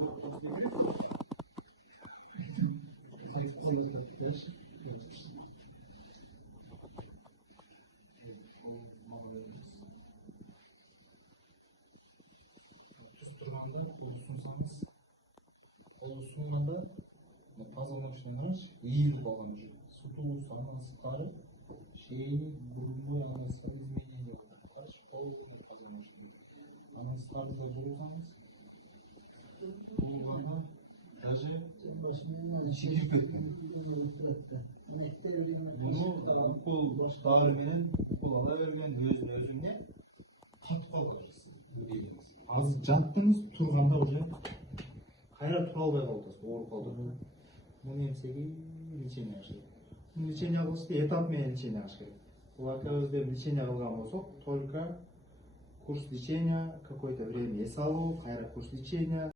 Tuz turganda usunsanız, usunғанда тазалаушылар иіліп алған уже. Сутулусы анасы қарып, бүгінгі анасы изменение қарыш, полный тазалаушылар. Анасы қарызда бұрылғаныз, болғана даже шекер кеткен. Бұны укол дарымен укол ала берген өзіне қатып қалдыңыз. Аз жаттыңыз, тұрғанда уже қайрат тұра албай қалдыңыз, ауырып қалдыңыз. Bunu emsegi лечение ашырып. Лечение қылышты этапмен лечение ашырып. Оларда өздері лечение қылған болсақ, только курс лечения, какое-то время ес алу, қайра курс лечения.